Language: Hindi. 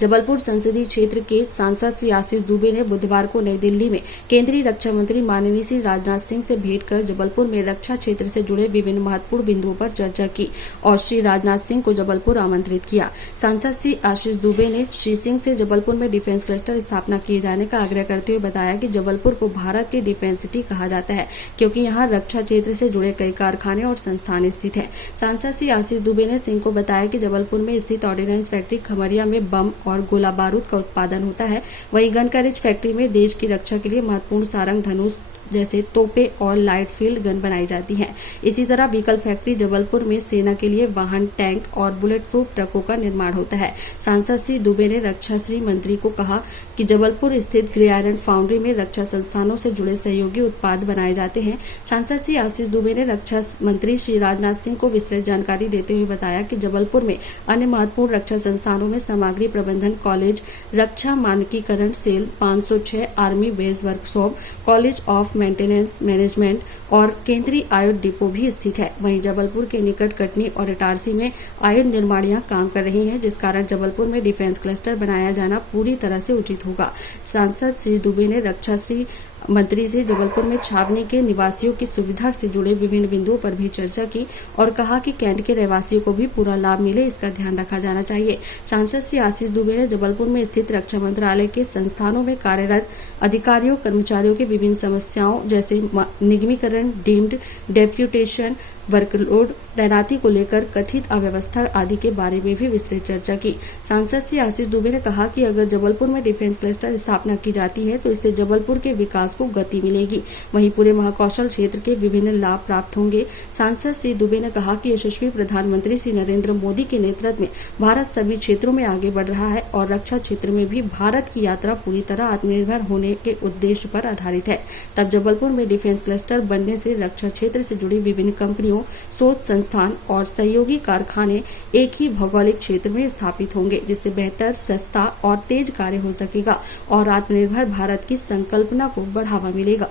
जबलपुर संसदीय क्षेत्र के सांसद श्री आशीष दुबे ने बुधवार को नई दिल्ली में केंद्रीय रक्षा मंत्री माननीय श्री राजनाथ सिंह से भेंट कर जबलपुर में रक्षा क्षेत्र से जुड़े विभिन्न महत्वपूर्ण बिंदुओं पर चर्चा की और श्री राजनाथ सिंह को जबलपुर आमंत्रित किया। सांसद श्री आशीष दुबे ने श्री सिंह से जबलपुर में डिफेंस क्लस्टर स्थापना किए जाने का आग्रह करते हुए बताया कि जबलपुर को भारत की डिफेंस सिटी कहा जाता है, क्योंकि यहाँ रक्षा क्षेत्र से जुड़े कई कारखाने और संस्थान स्थित हैं। सांसद श्री आशीष दुबे ने सिंह को बताया कि जबलपुर में स्थित ऑर्डिनेंस फैक्ट्री खमरिया में बम और गोला बारूद का उत्पादन होता है। वहीं गन कैरेज फैक्ट्री में देश की रक्षा के लिए महत्वपूर्ण सारंग धनुष जैसे तोपे और लाइट फील्ड गन बनाई जाती हैं। इसी तरह व्हीकल फैक्ट्री जबलपुर में सेना के लिए वाहन, टैंक और बुलेट प्रूफ ट्रकों का निर्माण होता है। सांसद श्री दुबे ने रक्षा श्री मंत्री को कहा कि जबलपुर स्थित ग्रे आयरन फाउंड्री में रक्षा संस्थानों से जुड़े सहयोगी उत्पाद बनाए जाते हैं। सांसद श्री आशीष दुबे ने रक्षा मंत्री श्री राजनाथ सिंह को विस्तृत जानकारी देते हुए बताया कि जबलपुर में अन्य महत्वपूर्ण रक्षा संस्थानों में सामग्री प्रबंधन कॉलेज, रक्षा मानकीकरण cell 506, army base workshop, college of maintenance management और केंद्रीय आयुध डिपो भी स्थित है। वहीं जबलपुर के निकट कटनी और इटारसी में आयुध निर्माणियां काम कर रही हैं, जिस कारण जबलपुर में डिफेंस क्लस्टर बनाया जाना पूरी तरह से उचित होगा। सांसद श्री दुबे ने रक्षा श्री मंत्री से जबलपुर में छावनी के निवासियों की सुविधा से जुड़े विभिन्न बिंदुओं पर भी चर्चा की और कहा कि कैंट के रहवासियों को भी पूरा लाभ मिले, इसका ध्यान रखा जाना चाहिए। सांसद श्री आशीष दुबे ने जबलपुर में स्थित रक्षा मंत्रालय के संस्थानों में कार्यरत अधिकारियों कर्मचारियों की विभिन्न समस्याओं जैसे निगमीकरण, डीम्ड डेप्यूटेशन, वर्कलोड, तैनाती को लेकर कथित अव्यवस्था आदि के बारे में भी विस्तृत चर्चा की। सांसद श्री आशीष दुबे ने कहा कि अगर जबलपुर में डिफेंस क्लस्टर स्थापना की जाती है तो इससे जबलपुर के विकास को गति मिलेगी, वहीं पूरे महाकौशल क्षेत्र के विभिन्न लाभ प्राप्त होंगे। सांसद श्री दुबे ने कहा कि यशस्वी प्रधानमंत्री श्री नरेंद्र मोदी के नेतृत्व में भारत सभी क्षेत्रों में आगे बढ़ रहा है और रक्षा क्षेत्र में भी भारत की यात्रा पूरी तरह आत्मनिर्भर होने के उद्देश्य पर आधारित है। तब जबलपुर में डिफेंस क्लस्टर बनने से रक्षा क्षेत्र से जुड़ी विभिन्न कंपनियों, शोध संस्थान और सहयोगी कारखाने एक ही भौगोलिक क्षेत्र में स्थापित होंगे, जिससे बेहतर, सस्ता और तेज कार्य हो सकेगा और आत्मनिर्भर भारत की संकल्पना को बढ़ावा मिलेगा।